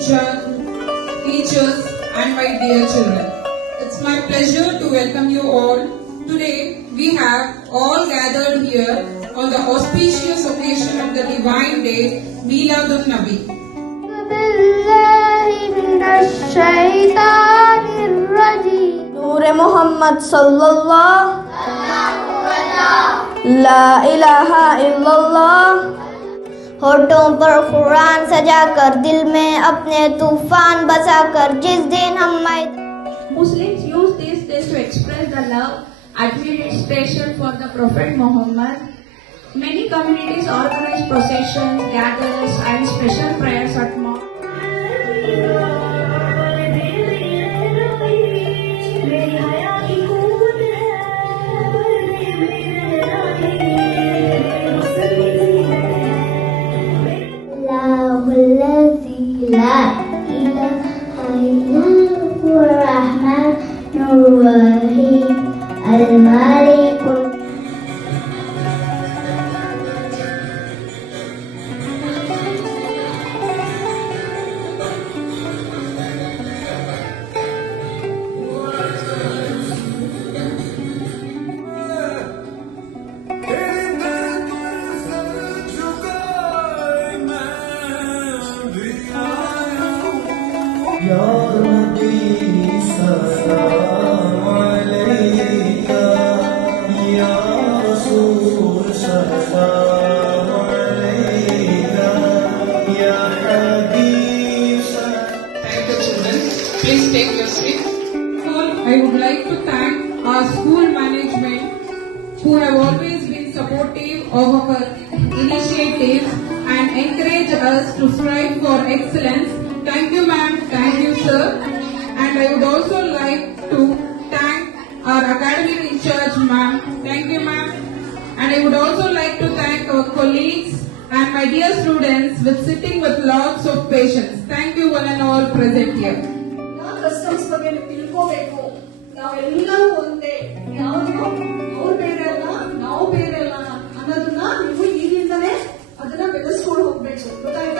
teachers, and my dear children. It's my pleasure to welcome you all. Today we have all gathered here on the auspicious occasion of the divine day, Miladun Nabi. नूर मोहम्मद सल्लल्लाह ला इलाहा इल्लल्लाह। होठों पर कुरान सजाकर दिल में अपने तूफान बसाकर जिस दिन हम Muslims use these days to express the love, admiration for the Prophet Muhammad. Many communities organize processions, gatherings, and special prayers at mosques. لا إله إلا هو الرحمن الرحيم المالك Ya Rabbi salam alayka, Ya Rasul salam alayka, Ya Habib salam. Thank you, children. Please take your seat. I would like to thank our school management who have always been supportive of our initiatives and encourage us to strive for excellence. Thank you, ma'am. Thank you, sir. And I would also like to thank our academic in charge, ma'am. Thank you, ma'am. And I would also like to thank our colleagues and my dear students with sitting with lots of patience. Thank you, one and all present here. Customs ಬಗ್ಗೆ ತಿಳ್ಕೋಬೇಕು. ನಾವೆಲ್ಲರೂ ಒಂದೇ, ಯಾವುದು ಅವ್ರು ಬೇರೆ ಅಲ್ಲ ನಾವು ಬೇರೆ ಅಲ್ಲ ಅನ್ನೋದನ್ನ ನೀವು ಈಗಿಂದಲೇ ಅದನ್ನ ಬೆಳೆಸ್ಕೊಂಡು ಹೋಗ್ಬೇಕು. ಗೊತ್ತಾಯ್ತಾ?